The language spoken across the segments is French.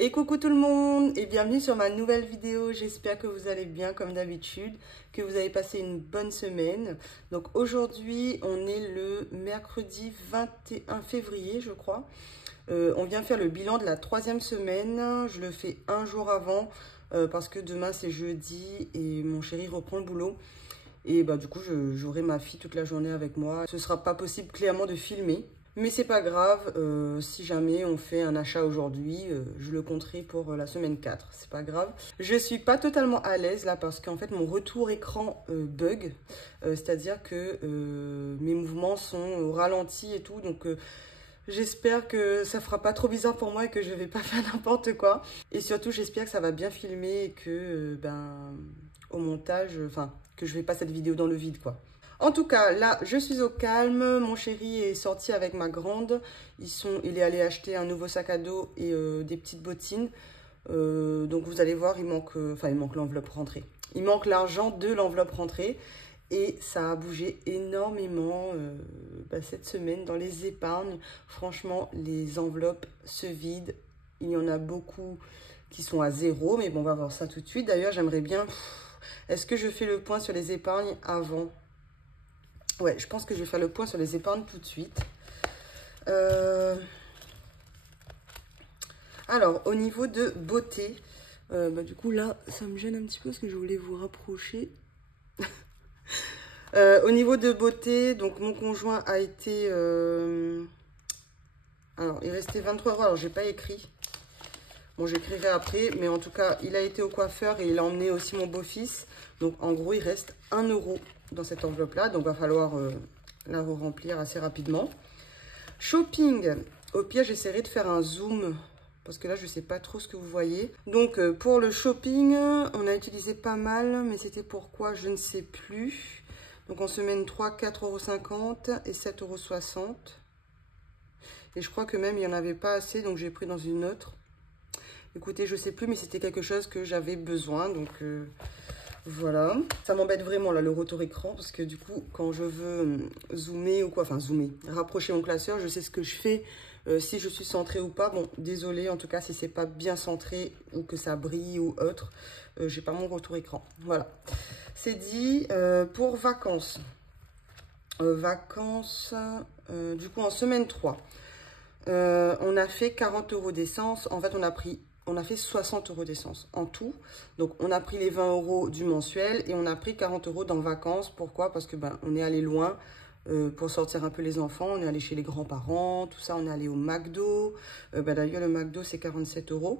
Et coucou tout le monde et bienvenue sur ma nouvelle vidéo. J'espère que vous allez bien comme d'habitude, que vous avez passé une bonne semaine. Donc aujourd'hui, on est le mercredi 21 février, je crois. On vient faire le bilan de la 3e semaine. Je le fais un jour avant parce que demain c'est jeudi et mon chéri reprend le boulot. Et bah du coup, j'aurai ma fille toute la journée avec moi. Ce sera pas possible clairement de filmer. Mais c'est pas grave, si jamais on fait un achat aujourd'hui, je le compterai pour la semaine 4, c'est pas grave. Je suis pas totalement à l'aise là parce qu'en fait mon retour écran bug, c'est-à-dire que mes mouvements sont au ralenti et tout, donc j'espère que ça fera pas trop bizarre pour moi et que je vais pas faire n'importe quoi. Et surtout j'espère que ça va bien filmer et que au montage, que je vais pas cette vidéo dans le vide quoi. En tout cas, là, je suis au calme. Mon chéri est sorti avec ma grande. Il est allé acheter un nouveau sac à dos et des petites bottines. Donc, vous allez voir, il manque l'enveloppe rentrée. Il manque l'argent de l'enveloppe rentrée. Et ça a bougé énormément cette semaine dans les épargnes. Franchement, les enveloppes se vident. Il y en a beaucoup qui sont à 0. Mais bon, on va voir ça tout de suite. D'ailleurs, j'aimerais bien... Est-ce que je fais le point sur les épargnes avant ? Ouais, je pense que je vais faire le point sur les épargnes tout de suite. Alors, au niveau de beauté, du coup, là, ça me gêne un petit peu parce que je voulais vous rapprocher. Au niveau de beauté, donc mon conjoint a été... Alors, il restait 23 €. Alors, j'ai pas écrit. Bon, j'écrirai après. Mais en tout cas, il a été au coiffeur et il a emmené aussi mon beau-fils. Donc, en gros, il reste 1 € dans cette enveloppe-là. Donc, il va falloir la remplir assez rapidement. Shopping. Au pire, j'essaierai de faire un zoom. Parce que là, je ne sais pas trop ce que vous voyez. Donc, pour le shopping, on a utilisé pas mal. Mais c'était pourquoi, je ne sais plus. Donc, en semaine 3, 4,50 € et 7,60 €. Et je crois que même, il n'y en avait pas assez. Donc, j'ai pris dans une autre. Écoutez, je ne sais plus, mais c'était quelque chose que j'avais besoin. Donc... voilà, ça m'embête vraiment là le retour écran parce que du coup quand je veux zoomer ou quoi, rapprocher mon classeur, je sais ce que je fais, si je suis centrée ou pas. Bon, désolé en tout cas si c'est pas bien centré ou que ça brille ou autre, j'ai pas mon retour écran. Voilà, c'est dit. Pour vacances, du coup en semaine 3, on a fait 40 € d'essence. En fait on a fait 60 € d'essence en tout. Donc, on a pris les 20 € du mensuel et on a pris 40 € dans vacances. Pourquoi? Parce que on est allé loin pour sortir un peu les enfants. On est allé chez les grands-parents, tout ça. On est allé au McDo. D'ailleurs, le McDo, c'est 47 €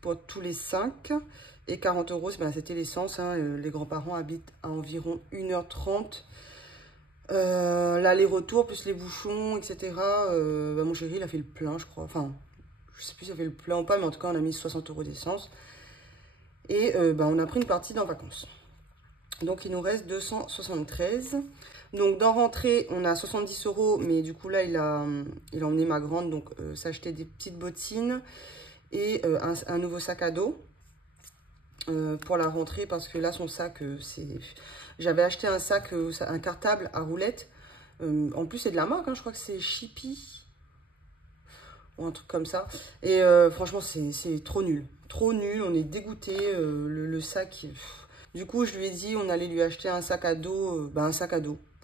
pour tous les 5. Et 40 €, c'était l'essence. Hein. Les grands-parents habitent à environ 1h30. L'aller-retour, plus les bouchons, etc. Mon chéri, il a fait le plein, je crois. Enfin... je sais plus si ça fait le plein ou pas, mais en tout cas, on a mis 60 € d'essence. Et on a pris une partie dans vacances. Donc, il nous reste 273. Donc, dans rentrée, on a 70 €. Mais du coup, là, il a emmené ma grande. Donc, s'acheter des petites bottines et un nouveau sac à dos pour la rentrée. Parce que là, son sac, c'est... J'avais acheté un sac, un cartable à roulettes. En plus, c'est de la marque. Hein, je crois que c'est Chippy. Ou un truc comme ça. Et franchement, c'est trop nul. Trop nul, on est dégoûté. Le sac... Du coup, je lui ai dit, on allait lui acheter un sac à dos,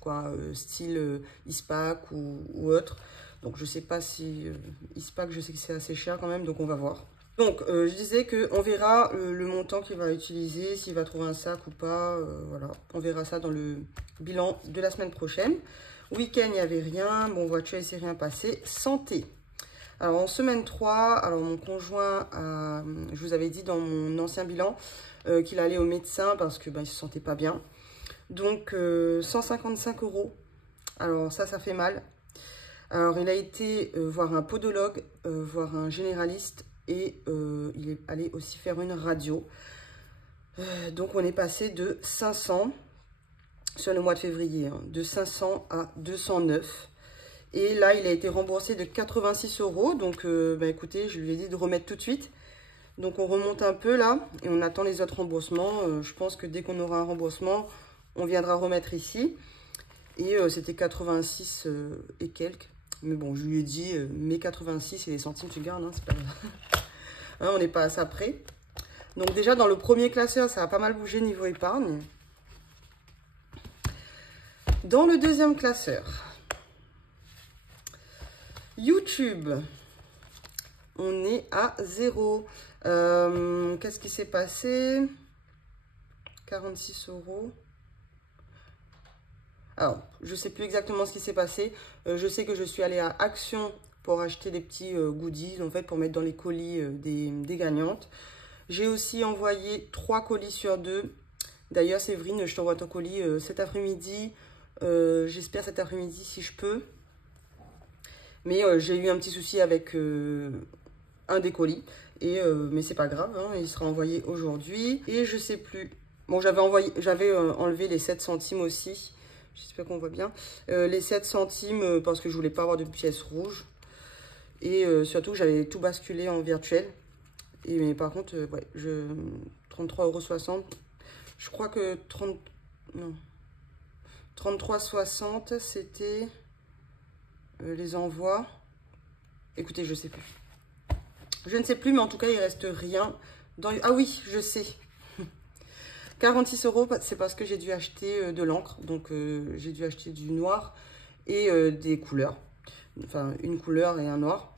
quoi, style Ispac ou autre. Donc, je sais pas si... Ispac, je sais que c'est assez cher quand même, donc on va voir. Donc, je disais qu'on verra le montant qu'il va utiliser, s'il va trouver un sac ou pas. Voilà, on verra ça dans le bilan de la semaine prochaine. Week-end, il n'y avait rien. Bon, voiture, il ne s'est rien passé. Santé. Alors, en semaine 3, alors mon conjoint, je vous avais dit dans mon ancien bilan qu'il allait au médecin parce que il se sentait pas bien. Donc, 155 €. Alors, ça fait mal. Alors, il a été voir un podologue, voir un généraliste et il est allé aussi faire une radio. Donc, on est passé de 500 sur le mois de février, hein, de 500 à 209. Et là, il a été remboursé de 86 €. Donc, écoutez, je lui ai dit de remettre tout de suite. Donc, on remonte un peu là et on attend les autres remboursements. Je pense que dès qu'on aura un remboursement, on viendra remettre ici. Et c'était 86 et quelques. Mais bon, je lui ai dit, mes 86 et les centimes, tu gardes, hein, c'est pas grave. Hein, on n'est pas à ça près. Donc déjà, dans le premier classeur, ça a pas mal bougé niveau épargne. Dans le deuxième classeur, YouTube, on est à 0. Qu'est-ce qui s'est passé? 46 €. Alors, je ne sais plus exactement ce qui s'est passé. Je sais que je suis allée à Action pour acheter des petits goodies, en fait, pour mettre dans les colis des gagnantes. J'ai aussi envoyé 3 colis sur 2. D'ailleurs, Séverine, je t'envoie ton colis cet après-midi. J'espère cet après-midi si je peux. Mais j'ai eu un petit souci avec un des colis. Mais c'est pas grave, hein, il sera envoyé aujourd'hui. Et je sais plus. Bon, j'avais enlevé les 7 centimes aussi. J'espère qu'on voit bien. Les 7 centimes parce que je voulais pas avoir de pièces rouges. Et surtout, j'avais tout basculé en virtuel. Mais par contre, ouais, 33,60 €. Je crois que 33,60 €, c'était les envois. Écoutez, je sais plus. Je ne sais plus, mais en tout cas, il reste rien. Ah oui, je sais. 46 €, c'est parce que j'ai dû acheter de l'encre. Donc, j'ai dû acheter du noir et des couleurs. Enfin, une couleur et un noir.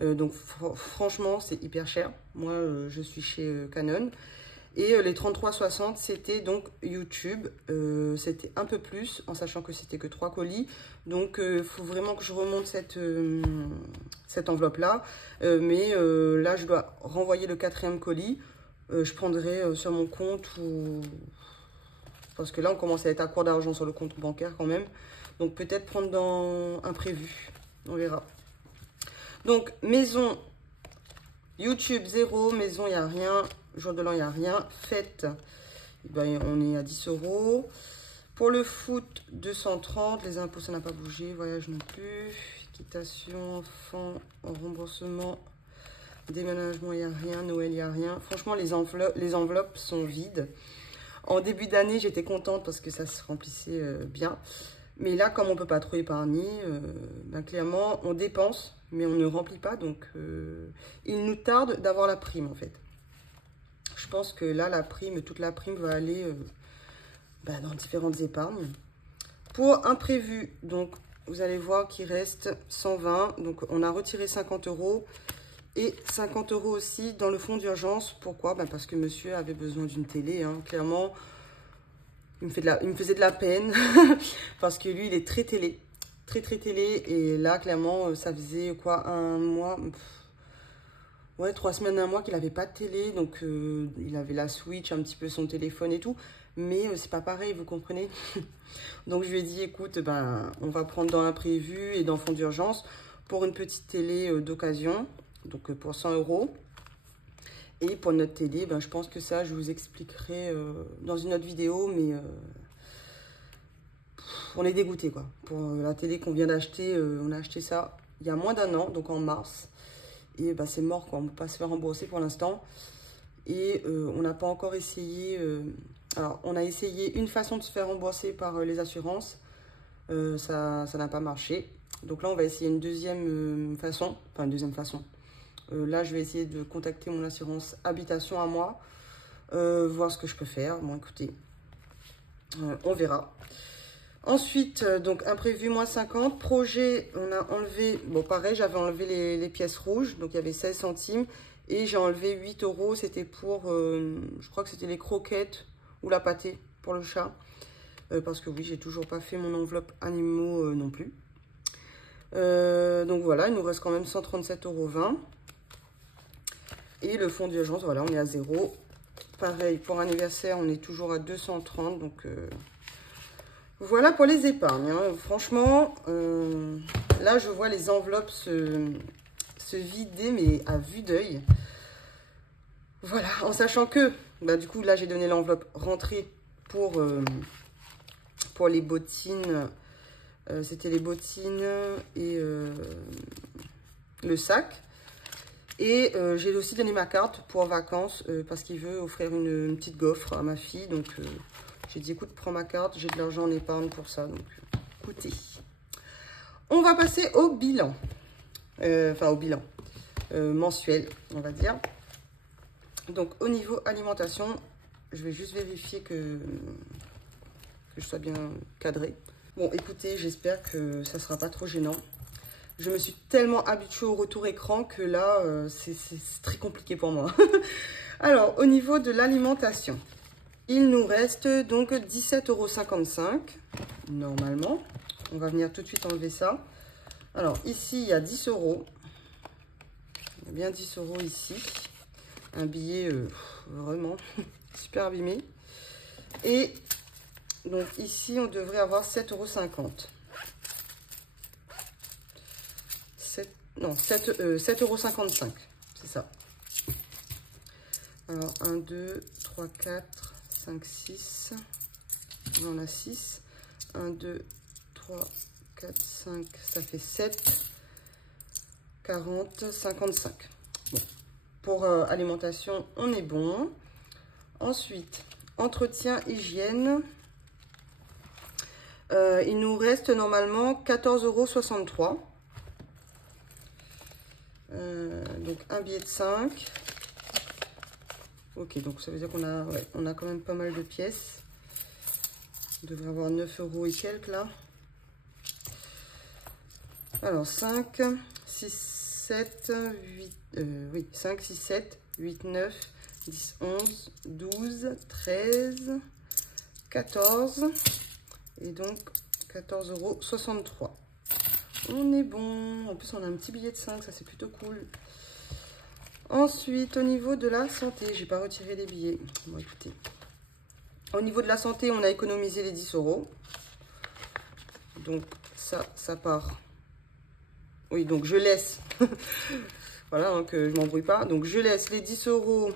Donc, franchement, c'est hyper cher. Moi, je suis chez Canon. Et les 33,60 €, c'était donc YouTube. C'était un peu plus, en sachant que c'était que 3 colis. Donc, il faut vraiment que je remonte cette enveloppe-là. Mais là, je dois renvoyer le 4e colis. Je prendrai sur mon compte parce que là, on commence à être à court d'argent sur le compte bancaire quand même. Donc, peut-être prendre dans un prévu. On verra. Donc, maison, YouTube 0, maison, il n'y a rien. Jour de l'an, il n'y a rien. Fête, ben, on est à 10 €. Pour le foot, 230. Les impôts, ça n'a pas bougé. Voyage non plus. Équitation, enfant, remboursement, déménagement, il n'y a rien. Noël, il n'y a rien. Franchement, les enveloppes sont vides. En début d'année, j'étais contente parce que ça se remplissait bien. Mais là, comme on ne peut pas trop épargner, ben, clairement, on dépense, mais on ne remplit pas. Donc, il nous tarde d'avoir la prime, en fait. Je pense que là, toute la prime va aller ben, dans différentes épargnes. Pour imprévu, donc, vous allez voir qu'il reste 120. Donc, on a retiré 50 € et 50 € aussi dans le fonds d'urgence. Pourquoi? Ben, parce que monsieur avait besoin d'une télé, hein. Clairement, il me faisait de la peine parce que lui, il est très télé. Très télé. Et là, clairement, ça faisait quoi, un mois, ouais, 3 semaines, un mois qu'il n'avait pas de télé. Donc, il avait la Switch, un petit peu son téléphone et tout. Mais c'est pas pareil, vous comprenez? Donc, je lui ai dit, écoute, ben, on va prendre dans l'imprévu et dans le fonds d'urgence pour une petite télé d'occasion. Donc, pour 100 €. Et pour notre télé, ben, je pense que ça, je vous expliquerai dans une autre vidéo. Mais on est dégoûté, quoi. Pour la télé qu'on vient d'acheter, on a acheté ça il y a moins d'1 an, donc en mars. Et ben, c'est mort, quoi. On ne peut pas se faire rembourser pour l'instant. Et on n'a pas encore essayé... alors, on a essayé une façon de se faire rembourser par les assurances. Ça n'a pas marché. Donc là, on va essayer une deuxième façon. Enfin, une deuxième façon. Là, je vais essayer de contacter mon assurance habitation à moi. Voir ce que je peux faire. Bon, écoutez, on verra. Ensuite, donc imprévu, moins 50. Projet, on a enlevé... Bon, pareil, j'avais enlevé les pièces rouges. Donc, il y avait 16 centimes. Et j'ai enlevé 8 €. C'était pour... je crois que c'était les croquettes ou la pâtée pour le chat. Parce que oui, j'ai toujours pas fait mon enveloppe animaux non plus. Donc voilà, il nous reste quand même 137,20 €. Et le fonds d'urgence, voilà, on est à 0. Pareil, pour anniversaire, on est toujours à 230. Donc voilà pour les épargnes. Hein. Franchement, là, je vois les enveloppes se vider, mais à vue d'œil. Voilà, en sachant que, bah, du coup, là, j'ai donné l'enveloppe rentrée pour les bottines. C'était les bottines et le sac. Et j'ai aussi donné ma carte pour vacances parce qu'il veut offrir une petite gaufre à ma fille. Donc, j'ai dit, écoute, prends ma carte, j'ai de l'argent en épargne pour ça. Donc, écoutez, on va passer au bilan. Enfin, au bilan mensuel, on va dire. Donc au niveau alimentation, je vais juste vérifier que je sois bien cadrée. Bon, écoutez, j'espère que ça sera pas trop gênant. Je me suis tellement habituée au retour écran que là, c'est très compliqué pour moi. Alors, au niveau de l'alimentation, il nous reste donc 17,55 € normalement. On va venir tout de suite enlever ça. Alors, ici, il y a 10 €. Il y a bien 10 € ici. Un billet vraiment super abîmé. Et donc ici, on devrait avoir 7,50 €. Non, 7,55 €, c'est ça. Alors, 1, 2, 3, 4, 5, 6. On en a 6. 1, 2, 3, 4, 5, ça fait 7. 40, 55. Bon. Pour alimentation, on est bon. Ensuite, entretien, hygiène. Il nous reste normalement 14,63 €. Donc, un billet de 5. Ok, donc ça veut dire qu'on a, ouais, on a quand même pas mal de pièces. On devrait avoir 9 € et quelques là. Alors, 5, 6, 7, 8, oui, 5, 6, 7, 8, 9, 10, 11, 12, 13, 14. Et donc, 14,63 €. On est bon. En plus, on a un petit billet de 5. Ça, c'est plutôt cool. Ensuite, au niveau de la santé, j'ai pas retiré les billets. Bon, écoutez. Au niveau de la santé, on a économisé les 10 €. Donc, ça part. Oui, donc je laisse. Voilà, donc je m'embrouille pas. Donc, je laisse les 10 €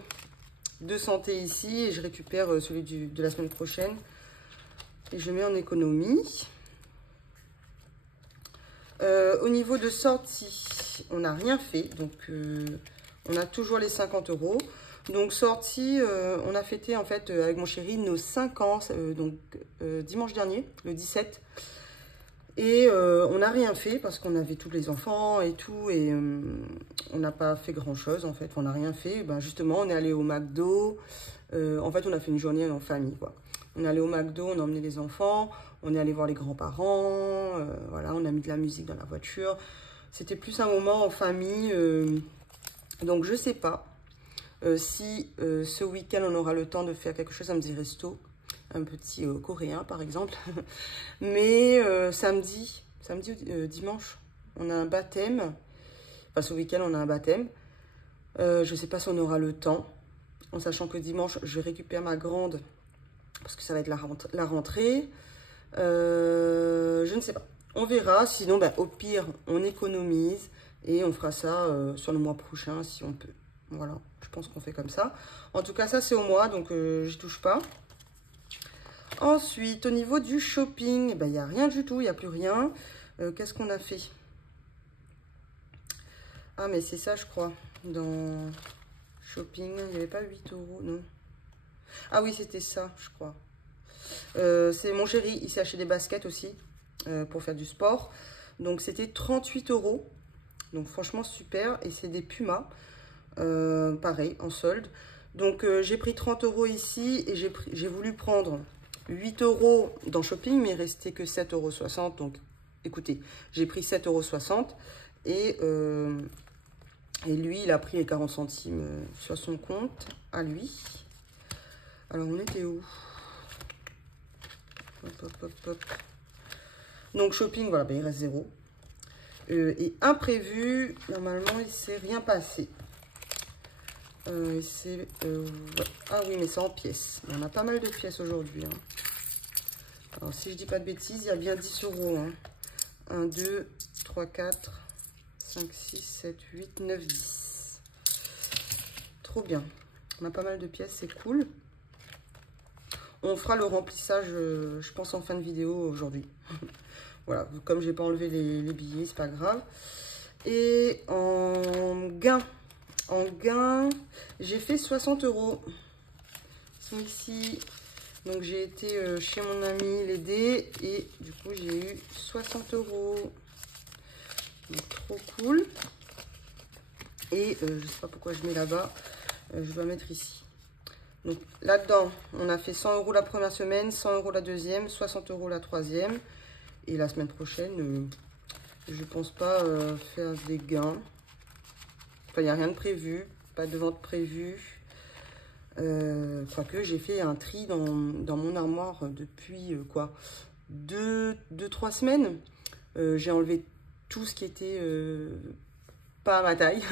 de santé ici et je récupère celui de la semaine prochaine. Et je mets en économie. Au niveau de sortie, on n'a rien fait. Donc, on a toujours les 50 €. Donc, sortie, on a fêté en fait avec mon chéri nos 5 ans. Donc, dimanche dernier, le 17. Et on n'a rien fait parce qu'on avait tous les enfants et tout. Et on n'a pas fait grand chose en fait. On n'a rien fait. Ben, justement, on est allé au McDo. En fait, on a fait une journée en famille, quoi. On est allé au McDo, on a emmené les enfants, on est allé voir les grands-parents, voilà, on a mis de la musique dans la voiture. C'était plus un moment en famille, donc je sais pas si ce week-end on aura le temps de faire quelque chose, un petit resto, un petit coréen par exemple. Mais samedi, dimanche, on a un baptême, enfin ce week-end on a un baptême. Je sais pas si on aura le temps, en sachant que dimanche je récupère ma grande, parce que ça va être la rentrée. Je ne sais pas. On verra. Sinon, ben, au pire, on économise. Et on fera ça sur le mois prochain, si on peut. Voilà. Je pense qu'on fait comme ça. En tout cas, ça, c'est au mois. Donc, j'y touche pas. Ensuite, au niveau du shopping, ben, il n'y a rien du tout. Il n'y a plus rien. Qu'est-ce qu'on a fait? Ah, mais c'est ça, je crois. Dans shopping, il n'y avait pas 8 €, non? Ah oui, c'était ça, je crois. C'est mon chéri, il s'est acheté des baskets aussi pour faire du sport. Donc, c'était 38 €. Donc, franchement, super. Et c'est des Puma, pareil, en solde. Donc, j'ai pris 30 € ici et j'ai voulu prendre 8 € dans shopping, mais il restait que 7,60 €. Donc, écoutez, j'ai pris 7,60 € et lui, il a pris les 40 centimes sur son compte à lui. Alors, on était où? Hop, hop, hop, hop. Donc, shopping, voilà, ben, il reste 0. Et imprévu, normalement, il ne s'est rien passé. Ouais. Ah oui, mais c'est en pièces. On a pas mal de pièces aujourd'hui. Hein. Alors, si je dis pas de bêtises, il y a bien 10 €. Hein. 1, 2, 3, 4, 5, 6, 7, 8, 9, 10. Trop bien. On a pas mal de pièces, c'est cool. On fera le remplissage, je pense, en fin de vidéo aujourd'hui. Voilà, comme j'ai pas enlevé les billets, c'est pas grave. Et en gain, j'ai fait 60 €. Ils sont ici. Donc, j'ai été chez mon ami l'aider. Et du coup, j'ai eu 60 €. Donc, trop cool. Et je sais pas pourquoi je mets là-bas. je dois mettre ici. Donc là-dedans, on a fait 100 € la première semaine, 100 € la deuxième, 60 € la troisième. Et la semaine prochaine, je pense pas faire des gains. Enfin, il n'y a rien de prévu, pas de vente prévue. Quoique j'ai fait un tri dans mon armoire depuis quoi, 2-3 semaines. J'ai enlevé tout ce qui était pas à ma taille.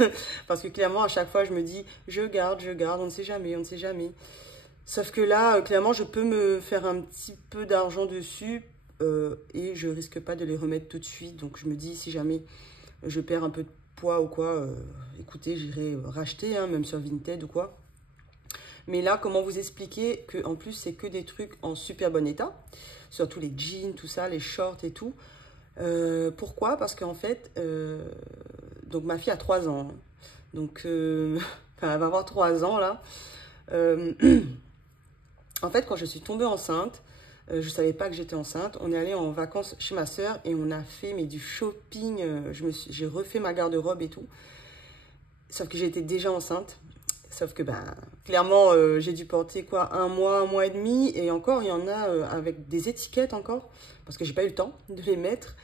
Parce que clairement, à chaque fois, je me dis, je garde, on ne sait jamais, on ne sait jamais. Sauf que là, clairement, je peux me faire un petit peu d'argent dessus et je risque pas de les remettre tout de suite. Donc, je me dis, si jamais je perds un peu de poids ou quoi, écoutez, j'irai racheter, hein, même sur Vinted ou quoi. Mais là, comment vous expliquer que en plus, c'est que des trucs en super bon état. Surtout les jeans, tout ça, les shorts et tout. Pourquoi? Parce qu'en fait, donc ma fille a 3 ans. Donc, enfin, elle va avoir 3 ans là. En fait, quand je suis tombée enceinte, je ne savais pas que j'étais enceinte. On est allé en vacances chez ma soeur et on a fait mais, du shopping. J'ai refait ma garde-robe et tout. Sauf que j'étais déjà enceinte. Sauf que, ben, clairement, j'ai dû porter quoi, un mois et demi. Et encore, il y en a avec des étiquettes encore. Parce que j'ai pas eu le temps de les mettre.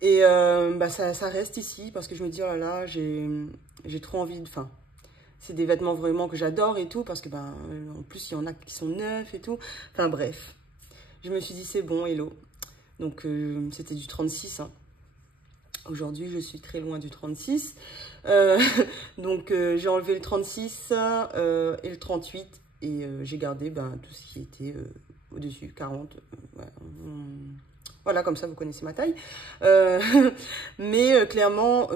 Et bah, ça reste ici. Parce que je me dis, oh là là, j'ai trop envie de... Enfin, c'est des vêtements vraiment que j'adore et tout. Parce que, ben, en plus, il y en a qui sont neufs et tout. Enfin, bref. Je me suis dit, c'est bon, hello. Donc, c'était du 36, hein. Aujourd'hui, je suis très loin du 36. Donc, j'ai enlevé le 36 et le 38. Et j'ai gardé ben, tout ce qui était au-dessus, 40. Ouais, voilà, comme ça, vous connaissez ma taille. Mais clairement,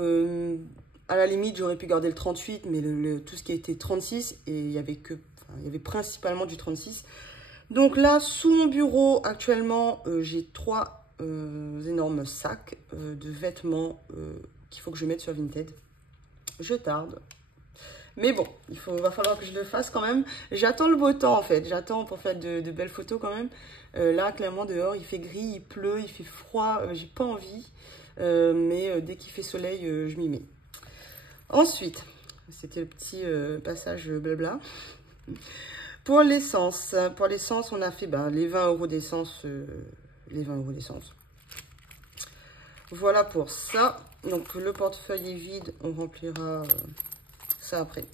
à la limite, j'aurais pu garder le 38. Mais tout ce qui était 36, et il y avait principalement du 36. Donc là, sous mon bureau, actuellement, j'ai 3 énormes sacs de vêtements qu'il faut que je mette sur Vinted. Je tarde. Mais bon, va falloir que je le fasse quand même. J'attends le beau temps en fait. J'attends pour faire de belles photos quand même. Là, clairement, dehors, il fait gris, il pleut, il fait froid. J'ai pas envie. Mais dès qu'il fait soleil, je m'y mets. Ensuite, c'était le petit passage blabla. Pour l'essence, on a fait les 20 € d'essence. Les 20 € d'essence. Voilà pour ça. Donc, le portefeuille est vide. On remplira ça après.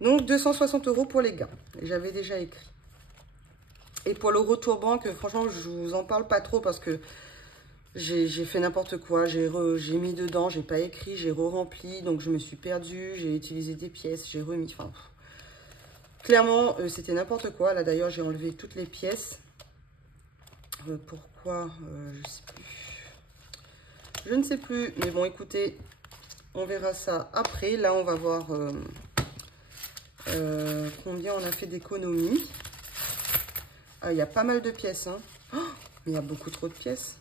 Donc, 260 € pour les gains. J'avais déjà écrit. Et pour le retour banque, franchement, je vous en parle pas trop parce que j'ai fait n'importe quoi. J'ai mis dedans, j'ai pas écrit, j'ai re-rempli. Donc, je me suis perdue. J'ai utilisé des pièces, j'ai remis. Enfin, clairement, c'était n'importe quoi. Là, d'ailleurs, j'ai enlevé toutes les pièces. Pourquoi je sais plus. Je ne sais plus. Mais bon, écoutez, on verra ça après. Là, on va voir combien on a fait d'économies. Ah, il y a pas mal de pièces. Hein. Oh, mais il y a beaucoup trop de pièces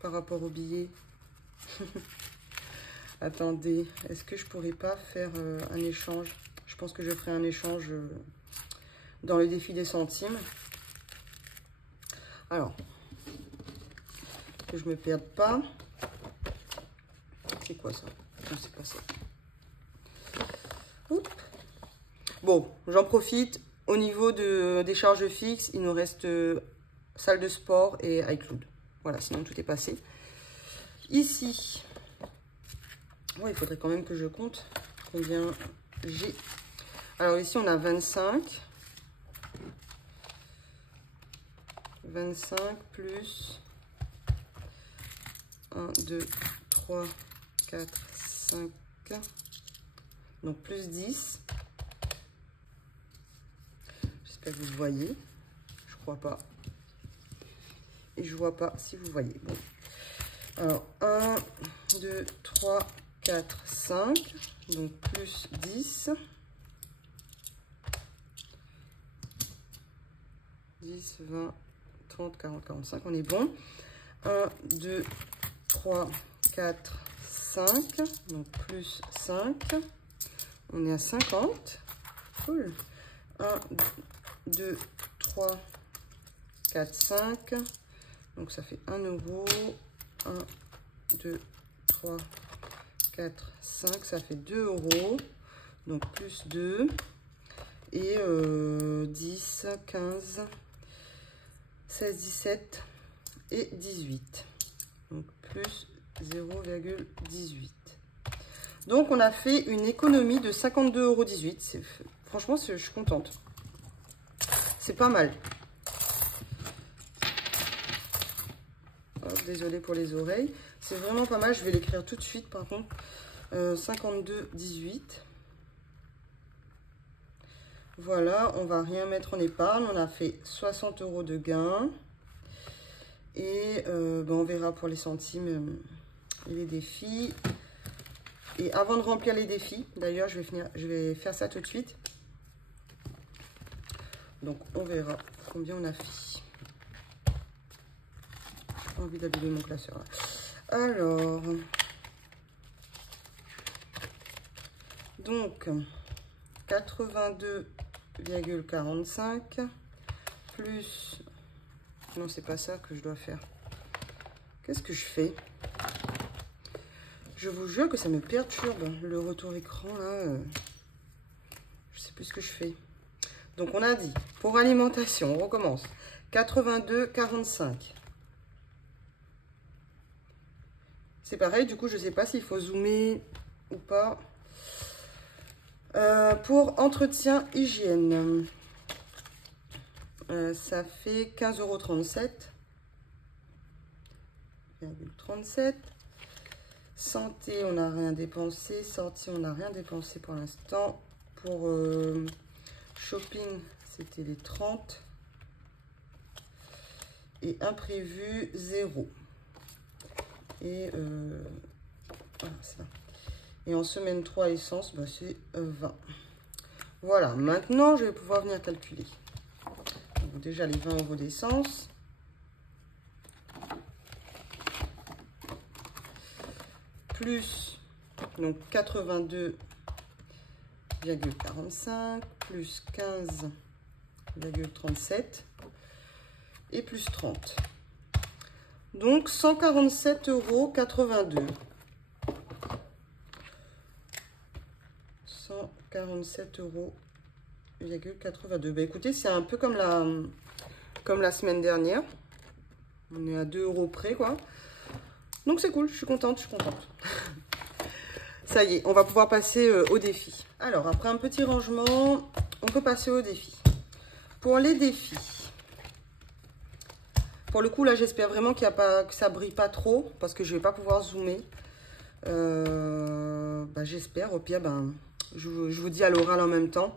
par rapport au billet. Attendez, est-ce que je pourrais pas faire un échange? Je pense que je ferai un échange dans le défi des centimes. Alors, que je me perde pas. C'est quoi ça? Non, c'est pas ça. Oups. Bon, j'en profite. Au niveau des charges fixes, il nous reste salle de sport et iCloud. Voilà, sinon tout est passé. Ici, ouais, il faudrait quand même que je compte combien j'ai. Alors ici, on a 25. 25 plus 1, 2, 3, 4, 5. Donc plus 10. J'espère que vous voyez. Je crois pas. Et je vois pas si vous voyez. Bon. Alors 1, 2, 3, 4, 5. Donc plus 10. 10, 20, 30, 40, 45. On est bon. 1, 2, 3, 4, 5. Donc plus 5. On est à 50. Cool. 1, 2, 3, 4, 5. Donc ça fait 1 €. 1, 2, 3, 4, 5. Ça fait 2 €. Donc plus 2. Et 10, 15, 16, 17 et 18. Donc plus 0,18. Donc on a fait une économie de 52,18 €. Franchement, je suis contente. C'est pas mal. Désolée pour les oreilles. C'est vraiment pas mal. Je vais l'écrire tout de suite par contre. 52,18. Voilà, on va rien mettre en épargne. On a fait 60 € de gain. Et on verra pour les centimes et les défis. Et avant de remplir les défis, d'ailleurs, je vais faire ça tout de suite. Donc, on verra combien on a fait. J'ai pas envie d'abîmer mon classeur. Là. Alors, donc, 82,45 plus... Non, c'est pas ça que je dois faire. Qu'est-ce que je fais? Je vous jure que ça me perturbe, le retour écran, là. Je sais plus ce que je fais. Donc, on a dit, pour alimentation, on recommence. 82,45. C'est pareil, du coup, je sais pas s'il faut zoomer ou pas. Pour entretien hygiène, ça fait 15,37 €. Santé, on n'a rien dépensé. Sortie, on n'a rien dépensé pour l'instant. Pour shopping, c'était les 30. Et imprévu, 0. Et voilà, ça. Et en semaine 3, essence, bah, c'est 20. Voilà, maintenant, je vais pouvoir venir calculer. Donc, déjà, les 20 € d'essence. Plus, donc, 82,45. Plus 15,37. Et plus 30. Donc, 147,82 €. 147,82 €. Bah, écoutez, c'est un peu comme la semaine dernière. On est à 2 € près, quoi. Donc, c'est cool. Je suis contente, je suis contente. Ça y est, on va pouvoir passer au défi. Alors, après un petit rangement, on peut passer au défi. Pour les défis, pour le coup, là, j'espère vraiment qu'il y a pas, que ça brille pas trop, parce que je vais pas pouvoir zoomer. Bah, j'espère. Au pire, ben, je vous dis à l'oral en même temps.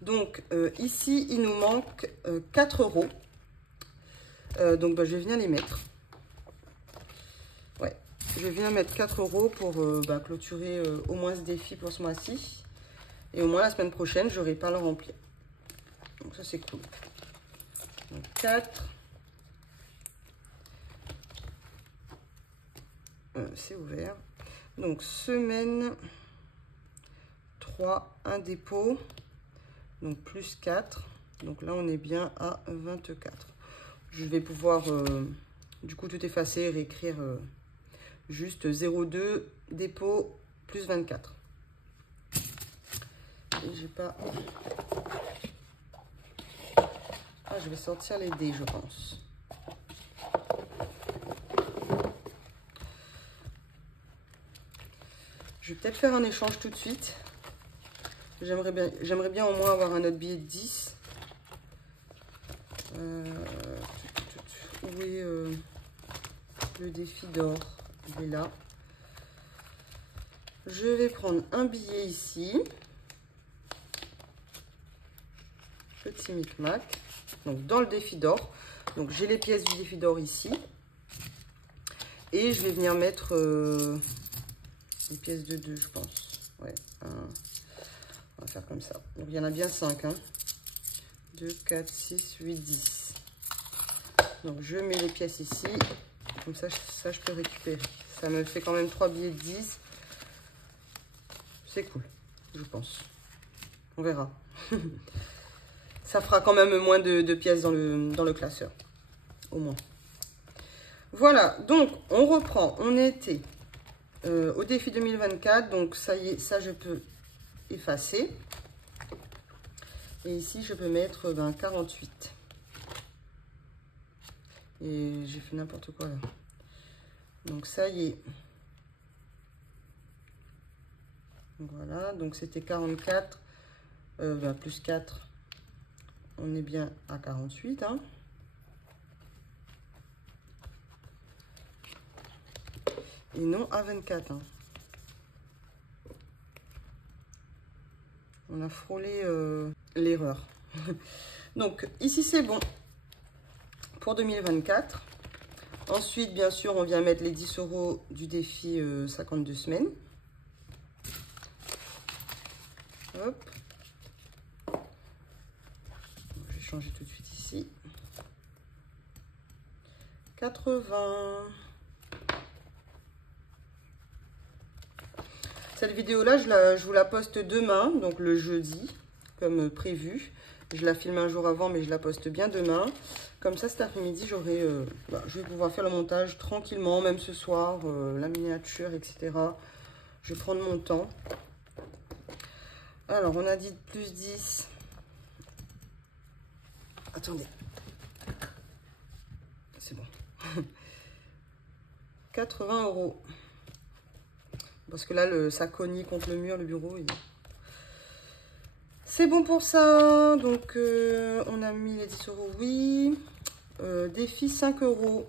Donc, ici, il nous manque 4 €. Donc, bah, je vais venir les mettre. Ouais, je vais venir mettre 4 € pour clôturer au moins ce défi pour ce mois-ci. Et au moins, la semaine prochaine, je n'aurai pas à le remplir. Donc, ça, c'est cool. Donc, 4. C'est ouvert. Donc, semaine 3, un dépôt. Donc, plus 4. Donc, là, on est bien à 24. Je vais pouvoir, du coup, tout effacer et réécrire juste 0,2 dépôt plus 24. Et j'ai pas... Ah, je vais sortir les dés, je pense. Je vais peut-être faire un échange tout de suite. J'aimerais bien au moins avoir un autre billet de 10. Où est le défi d'or? Il est là. Je vais prendre un billet ici. Petit micmac. Donc, dans le défi d'or. Donc, j'ai les pièces du défi d'or ici. Et je vais venir mettre les pièces de 2, je pense. Ouais, on va faire comme ça. Donc, il y en a bien 5. Hein. 2, 4, 6, 8, 10. Donc, je mets les pièces ici. Comme ça, je peux récupérer. Ça me fait quand même 3 billets de 10. C'est cool, je pense. On verra. Ça fera quand même moins de pièces dans le classeur. Au moins. Voilà, donc on reprend. On était au défi 2024. Donc ça y est, ça je peux effacer. Et ici, je peux mettre 48. Et j'ai fait n'importe quoi là. Donc ça y est. Voilà, donc c'était 44. Plus 4. On est bien à 48. Hein. Et non à 24. Hein. On a frôlé l'erreur. Donc ici c'est bon pour 2024. Ensuite, bien sûr, on vient mettre les 10 € du défi 52 semaines. Hop. Je vais changer tout de suite ici. 80. Cette vidéo-là, je vous la poste demain, donc le jeudi, comme prévu. Je la filme un jour avant, mais je la poste bien demain. Comme ça, cet après-midi, je vais pouvoir faire le montage tranquillement, même ce soir, la miniature, etc. Je vais prendre mon temps. Alors, on a dit plus 10. Attendez. C'est bon. 80 €. Parce que là, ça cogne contre le mur, le bureau. C'est bon pour ça. Donc, on a mis les 10 €, oui. Défi 5 €.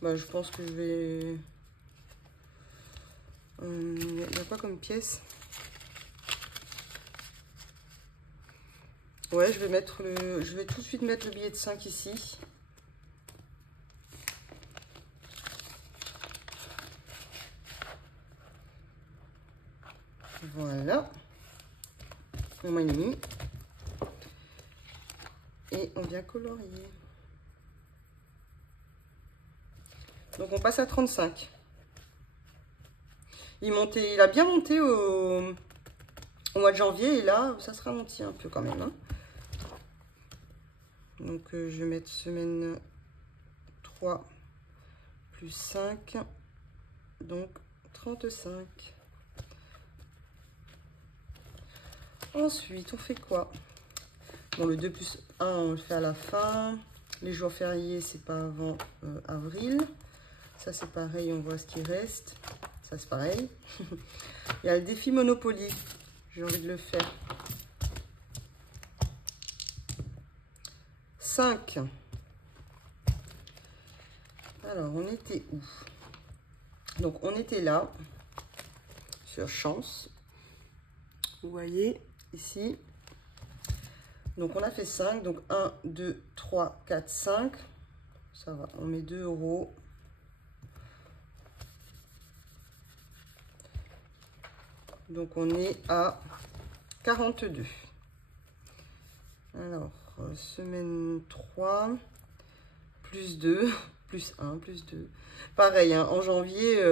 Bah, je pense que je vais... Il y a quoi comme pièce? Ouais, je vais tout de suite mettre le billet de 5 ici. Voilà. Au moins et demi. Et on vient colorier. Donc on passe à 35. Il a bien monté au mois de janvier et là ça se ralentit un peu quand même. Hein. Donc je vais mettre semaine 3 plus 5. Donc 35. Ensuite, on fait quoi? Bon, le 2 plus 1, on le fait à la fin. Les jours fériés, c'est pas avant avril. Ça, c'est pareil, on voit ce qui reste. Ça, c'est pareil. Il y a le défi Monopoly. J'ai envie de le faire. 5. Alors, on était où? Donc, on était là, sur chance. Vous voyez, ici. Donc, on a fait 5. Donc, 1, 2, 3, 4, 5. Ça va, on met 2 €. Donc, on est à 42. Alors, semaine 3, plus 2, plus 1, plus 2. Pareil, hein, en janvier,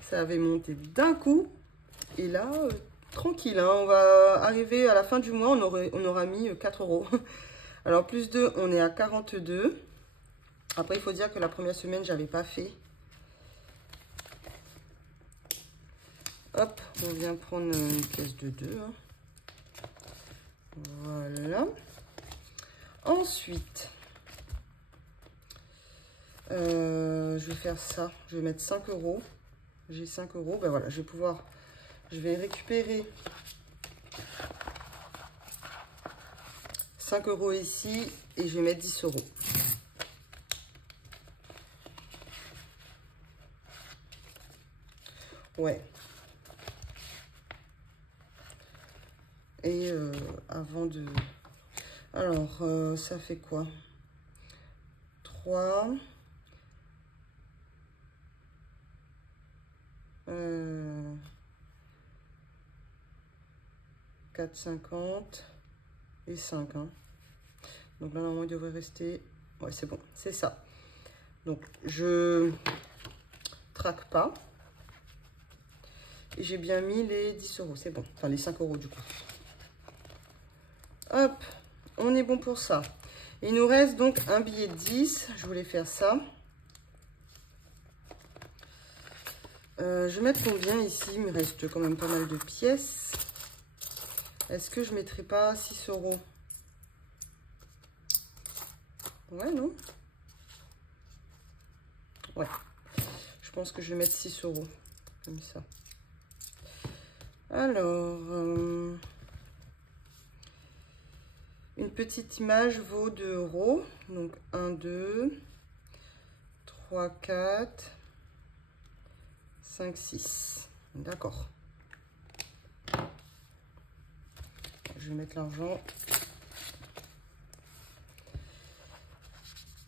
ça avait monté d'un coup. Et là, tranquille, hein, on va arriver à la fin du mois, on aura mis 4 €. Alors, plus 2, on est à 42. Après, il faut dire que la première semaine, j'avais pas fait. Hop, on vient prendre une pièce de 2. Hein. Voilà. Ensuite, je vais faire ça. Je vais mettre 5 €. J'ai 5 €. Ben voilà, je vais récupérer 5 € ici et je vais mettre 10 €. Ouais. Et avant de... Alors, ça fait quoi? 3. 4,50 et 5. Hein. Donc là, normalement, il devrait rester... Ouais, c'est bon, c'est ça. Donc, je traque pas. Et j'ai bien mis les 10 €, c'est bon. Enfin, les 5 € du coup. Hop, on est bon pour ça. Il nous reste donc un billet de 10. Je voulais faire ça. Je vais mettre combien ici? Il me reste quand même pas mal de pièces. Est-ce que je mettrai pas 6 €? Ouais, non? Ouais. Je pense que je vais mettre 6 €. Comme ça. Alors... une petite image vaut 2 €. Donc 1, 2, 3, 4, 5, 6. D'accord. Je vais mettre l'argent.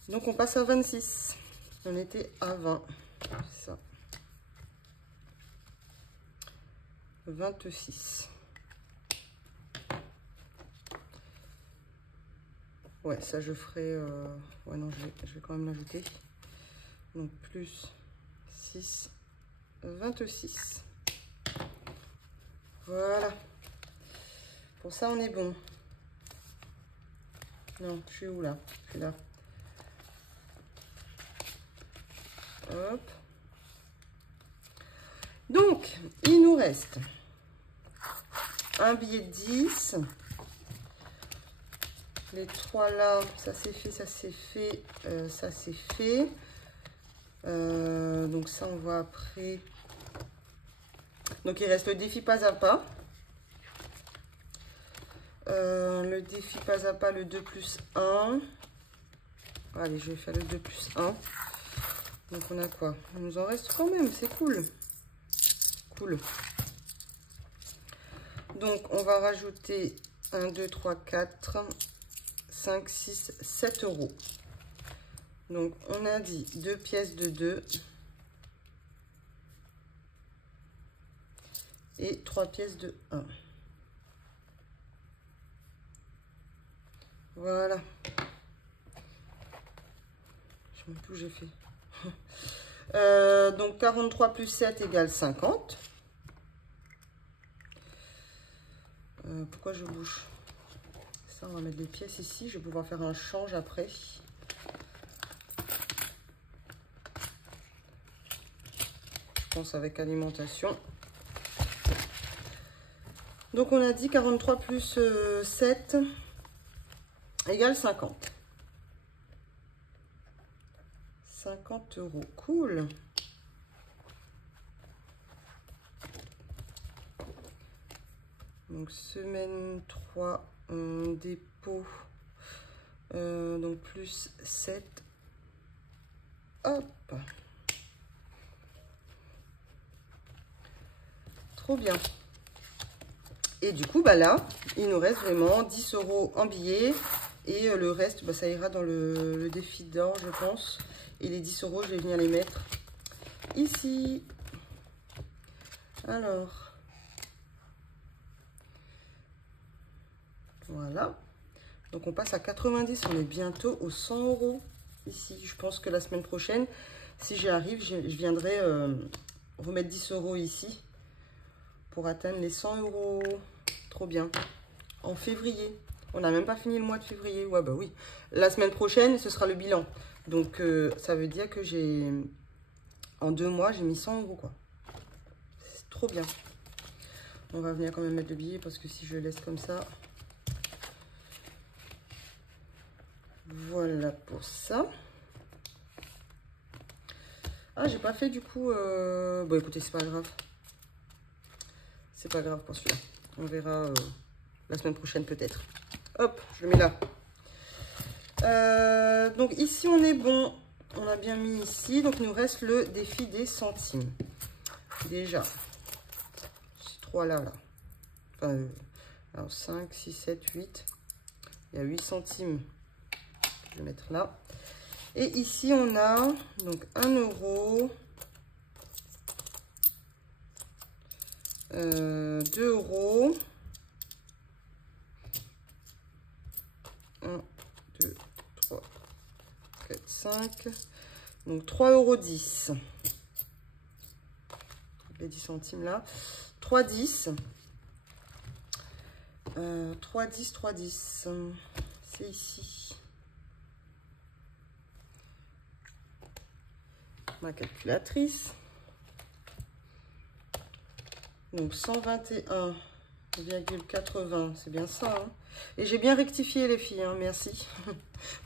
Donc on passe à 26. On était à 20. C'est ça. 26. Ouais, ça je ferai... ouais, non, je vais quand même l'ajouter. Donc plus 6, 26. Voilà. Pour ça, on est bon. Non, je suis où là? Je suis là. Hop. Donc, il nous reste un billet de 10. Les 3 là, ça c'est fait, ça c'est fait, ça c'est fait. Donc ça, on voit après. Donc, il reste le défi pas à pas. Le défi pas à pas, le 2 plus 1. Allez, je vais faire le 2 plus 1. Donc, on a quoi? Il nous en reste quand même, c'est cool. Cool. Donc, on va rajouter 1, 2, 3, 4, 5, 6, 7 €. Donc, on a dit 2 pièces de 2 et 3 pièces de 1. Voilà. Je sais même plus où j'ai fait. Donc 43 plus 7 égale 50. Pourquoi je bouge? Ça, on va mettre des pièces ici. Je vais pouvoir faire un change après. Je pense avec alimentation. Donc on a dit 43 plus 7 égale 50. 50 €. Cool. Donc semaine 3, dépôt. Donc plus 7. Hop. Trop bien. Et du coup, bah là, il nous reste vraiment 10 € en billets. Et le reste, bah, ça ira dans le défi d'or, je pense. Et les 10 €, je vais venir les mettre ici. Alors, voilà. Donc, on passe à 90. On est bientôt aux 100 € ici. Je pense que la semaine prochaine, si j'y arrive, je viendrai remettre 10 € ici pour atteindre les 100 €. Trop bien. En février. On n'a même pas fini le mois de février. Ouais, bah oui. La semaine prochaine, ce sera le bilan. Donc, ça veut dire que j'ai... En 2 mois, j'ai mis 100 € quoi. C'est trop bien. On va venir quand même mettre le billet parce que si je laisse comme ça... Voilà pour ça. Ah, j'ai pas fait du coup... Bon, écoutez, c'est pas grave. C'est pas grave pour celui-là. On verra la semaine prochaine peut-être. Hop, je le mets là. Donc ici, on est bon. On a bien mis ici. Donc, il nous reste le défi des centimes. Déjà, ces 3 là. Enfin, alors 5, 6, 7, 8. Il y a 8 centimes. Je vais mettre là. Et ici, on a donc 1 €. 2 €. 1, 2, 3, 4, 5. Donc 3,10 €. Les 10 centimes là. 3,10 €. 3,10, 3,10. C'est ici. Ma calculatrice. Donc 121,80, c'est bien ça. Hein. Et j'ai bien rectifié les filles, hein, merci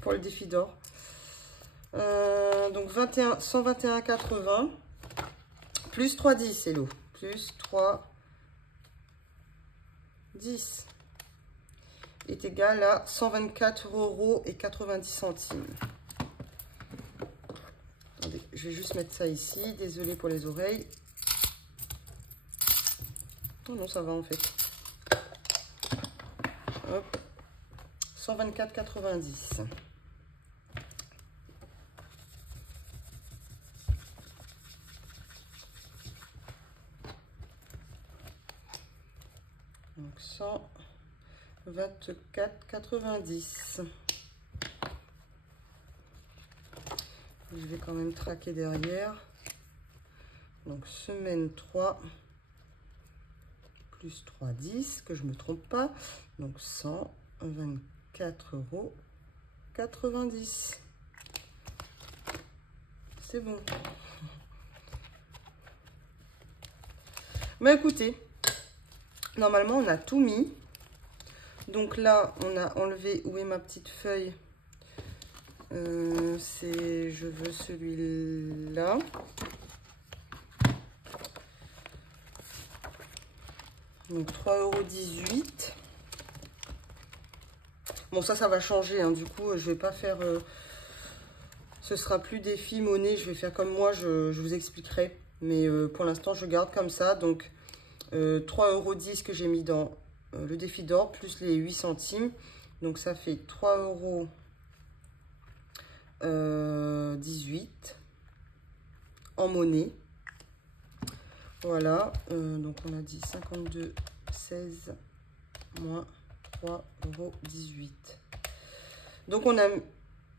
pour le défi d'or. Donc 121,80 plus 3,10, hello. Plus 3,10 est égal à 124,90 €. Attendez, je vais juste mettre ça ici. Désolée pour les oreilles. Oh non, ça va en fait. Hop. 124,90. Donc 124,90. Je vais quand même traquer derrière. Donc semaine 3 plus 3,10, que je ne me trompe pas. Donc 124,90 €. C'est bon. Mais écoutez, normalement on a tout mis. Donc là on a enlevé, où est ma petite feuille? Je veux celui-là. Donc 3,18 €. Bon, ça va changer. Hein. Du coup, je vais pas faire... ce sera plus défi monnaie. Je vais faire comme moi, je vous expliquerai. Mais pour l'instant, je garde comme ça. Donc 3,10 € que j'ai mis dans le défi d'or, plus les 8 centimes. Donc ça fait 3,18 € en monnaie. Voilà, donc on a dit 52,16 moins 3,18 €. Donc on a...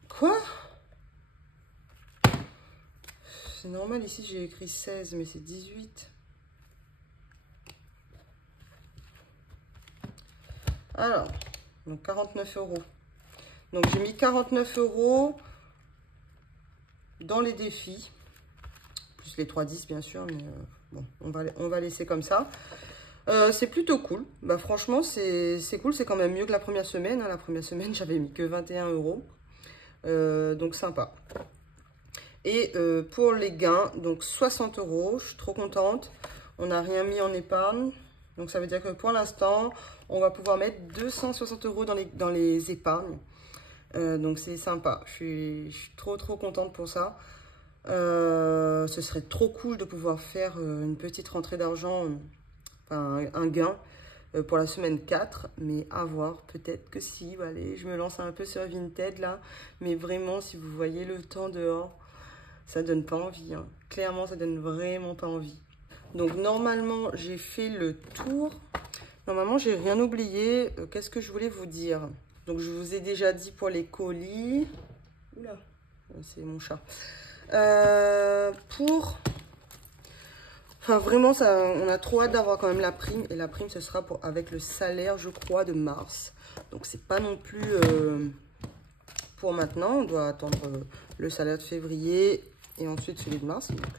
Quoi? C'est normal, ici j'ai écrit 16, mais c'est 18. Alors, donc 49 €. Donc j'ai mis 49 € dans les défis. Plus les 3,10 bien sûr, mais... bon, on va laisser comme ça. C'est plutôt cool. Bah, franchement, c'est cool. C'est quand même mieux que la première semaine. Hein. La première semaine, j'avais mis que 21 €. Donc, sympa. Et pour les gains, donc 60 €. Je suis trop contente. On n'a rien mis en épargne. Donc, ça veut dire que pour l'instant, on va pouvoir mettre 260 € dans les épargnes. Donc, c'est sympa. Je suis trop contente pour ça. Ce serait trop cool de pouvoir faire une petite rentrée d'argent, enfin, un gain pour la semaine 4, mais à voir, peut-être que si, allez, je me lance un peu sur Vinted là, mais vraiment, si vous voyez le temps dehors, ça donne pas envie, hein. Clairement, ça donne vraiment pas envie. Donc normalement, j'ai fait le tour. Normalement, j'ai rien oublié. Qu'est-ce que je voulais vous dire? Donc je vous ai déjà dit pour les colis. Oula, c'est mon chat. Enfin vraiment ça, on a trop hâte d'avoir quand même la prime, et la prime ce sera avec le salaire je crois de mars, donc c'est pas non plus pour maintenant. On doit attendre le salaire de février et ensuite celui de mars, donc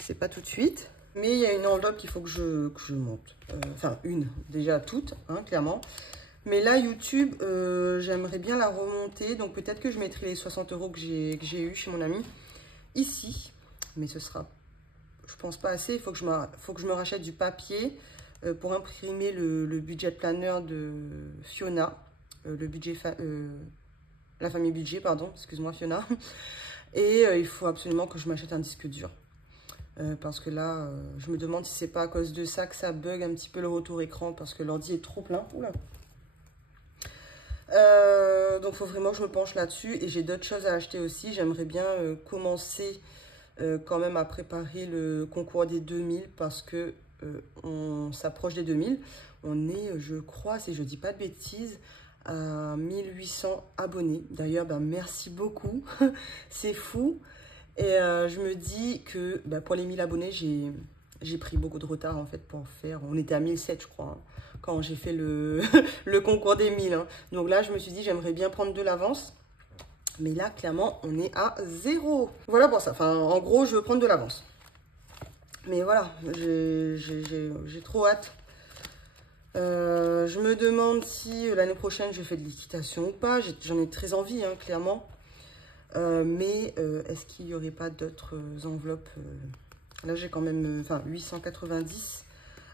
c'est pas tout de suite, mais il y a une enveloppe qu'il faut que je monte, enfin déjà toute, hein, clairement. Mais là, YouTube, j'aimerais bien la remonter. Donc, peut-être que je mettrai les 60 € que j'ai eu chez mon ami ici. Mais ce sera, je pense, pas assez. Il faut que je me rachète du papier pour imprimer le budget planner de Fiona. La famille budget, pardon. Excuse-moi, Fiona. Et il faut absolument que je m'achète un disque dur. Parce que là, je me demande si c'est pas à cause de ça que ça bug un petit peu le retour écran. Parce que l'ordi est trop plein. Oula. Donc il faut vraiment que je me penche là-dessus, et j'ai d'autres choses à acheter aussi. J'aimerais bien commencer quand même à préparer le concours des 2000, parce que on s'approche des 2000. On est, je crois, si je dis pas de bêtises, à 1800 abonnés. D'ailleurs, merci beaucoup, c'est fou. Et je me dis que pour les 1000 abonnés, j'ai pris beaucoup de retard en fait pour faire. On était à 1007 je crois, hein, quand j'ai fait le concours des 1000. Hein. Donc là, je me suis dit, j'aimerais bien prendre de l'avance. Mais là, clairement, on est à 0. Voilà pour ça. Enfin, en gros, je veux prendre de l'avance. Mais voilà, j'ai trop hâte. Je me demande si l'année prochaine je fais de l'équitation ou pas. J'en ai très envie, hein, clairement. Mais est-ce qu'il n'y aurait pas d'autres enveloppes là, j'ai quand même 890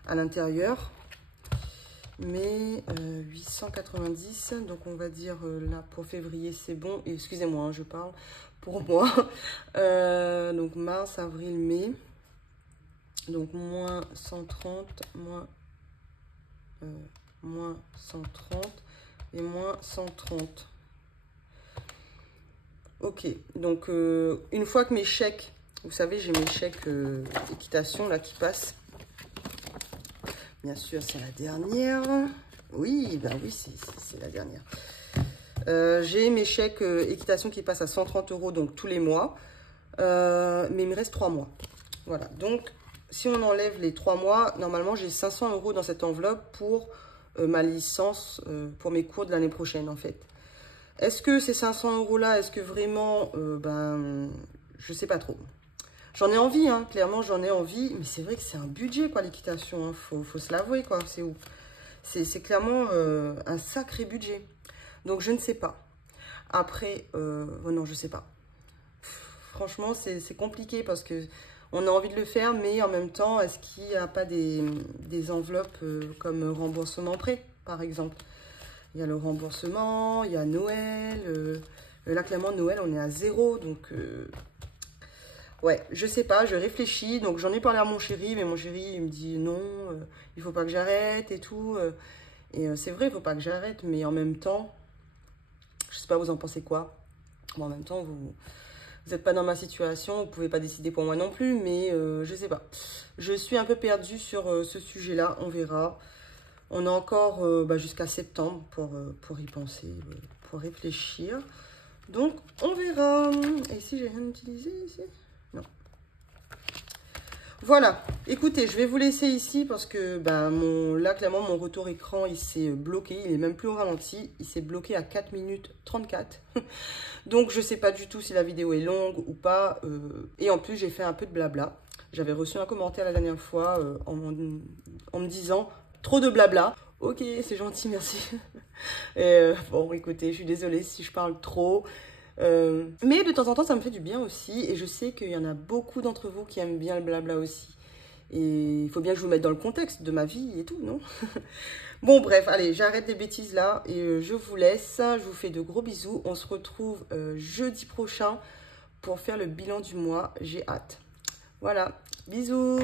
à l'intérieur. Mais 890, donc on va dire là pour février c'est bon. Excusez-moi, hein, je parle pour moi. Donc mars, avril, mai. Donc moins 130, moins 130 et moins 130. Ok, donc une fois que mes chèques, vous savez, j'ai mes chèques équitation là qui passent. Bien sûr, c'est la dernière. Oui, ben oui, c'est la dernière. J'ai mes chèques équitation qui passent à 130 €, donc tous les mois. Mais il me reste 3 mois. Voilà, donc si on enlève les 3 mois, normalement j'ai 500 € dans cette enveloppe pour ma licence, pour mes cours de l'année prochaine en fait. Est-ce que ces 500 € là, est-ce que vraiment, je sais pas trop. J'en ai envie, hein, clairement j'en ai envie, mais c'est vrai que c'est un budget quoi l'équitation, hein, faut se l'avouer quoi, c'est où? C'est clairement un sacré budget. Donc je ne sais pas. Après, oh non je sais pas. Franchement c'est compliqué parce que on a envie de le faire, mais en même temps, est-ce qu'il n'y a pas des enveloppes comme remboursement prêt par exemple? Il y a le remboursement, il y a Noël. Là, clairement, Noël, on est à 0. Donc, ouais, je sais pas, je réfléchis. Donc, j'en ai parlé à mon chéri, mais mon chéri, il me dit non, il faut pas que j'arrête et tout. Et c'est vrai, il faut pas que j'arrête, mais en même temps, je sais pas, vous en pensez quoi? Bon, en même temps, vous n'êtes pas dans ma situation, vous pouvez pas décider pour moi non plus, mais je sais pas. Je suis un peu perdue sur ce sujet-là, on verra. On a encore jusqu'à septembre pour y penser, pour réfléchir. Donc, on verra. Et ici, j'ai rien utilisé ici? Non. Voilà. Écoutez, je vais vous laisser ici parce que là, clairement, mon retour écran, il s'est bloqué. Il est même plus au ralenti. Il s'est bloqué à 4 minutes 34. Donc, je sais pas du tout si la vidéo est longue ou pas. Et en plus, j'ai fait un peu de blabla. J'avais reçu un commentaire la dernière fois en me disant... Trop de blabla. Ok, c'est gentil, merci. Bon, écoutez, je suis désolée si je parle trop. Mais de temps en temps, ça me fait du bien aussi. Et je sais qu'il y en a beaucoup d'entre vous qui aiment bien le blabla aussi. Et il faut bien que je vous mette dans le contexte de ma vie et tout, non? Bon, bref, allez, j'arrête les bêtises là. Et je vous laisse. Je vous fais de gros bisous. On se retrouve jeudi prochain pour faire le bilan du mois. J'ai hâte. Voilà, bisous.